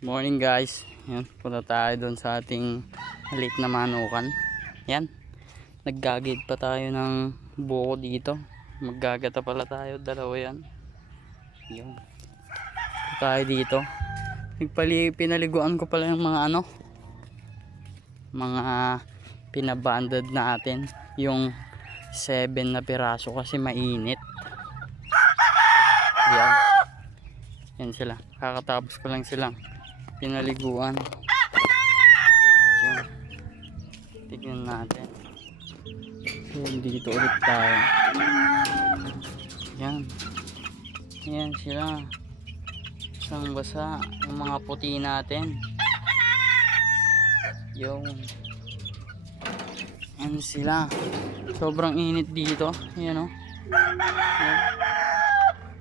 Morning guys. Yan, punta tayo doon sa ating maliit na manukan. Yan. Naggagid pa tayo ng buko dito. Maggagata pala tayo. Dalawa yan. Punta tayo dito. Nagpali, pinaliguan ko pala yung mga ano. Mga pinabandad natin. Yung 7 na piraso kasi mainit. Yan. Yan sila. Kakatapos ko lang silang pinaliguan. Yan. Tignan natin. So, dito ulit tayo. Yan. Yan sila. Isang basa. Yung mga puti natin. Yung. Yan sila. Sobrang init dito. Yan o. Yan.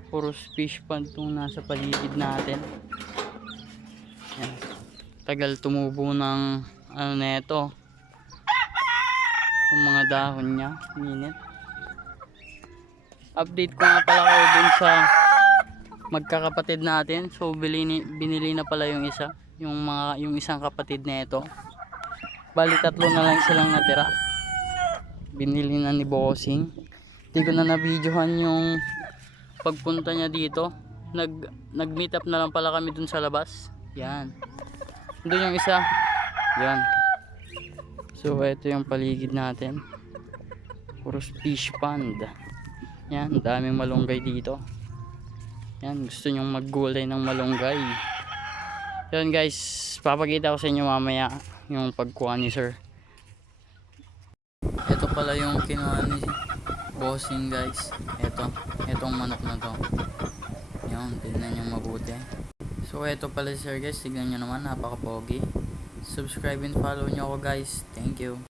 Puro fish pond itong nasa paligid natin. Tagal tumubo ng ano na ito. Itong mga dahon niya. Minit. Update ko nga pala kayo dun sa magkakapatid natin. So binili, binili na pala yung isa. Yung mga yung isang kapatid na ito. Bali tatlo na lang silang natira. Binili na ni Bossing. Hindi ko na na-videohan yung pagpunta niya dito. Nag nag-meet up na lang pala kami dun sa labas. Yan. Doon yung isa. Yan. So, ito yung paligid natin. Puro fish pond. Yan, daming malunggay dito. Yan, gusto nyong maggulay ng malunggay. Yan guys, papakita ko sa inyo mamaya yung pagkuha ni sir. Ito pala yung kinuha ni bossing guys. Ito, itong manok na to. Yan, tignan nyo mabuti. So, ito pala si sir guys. Tignan nyo naman, napaka-pogi. Subscribe and follow nyo ako guys. Thank you.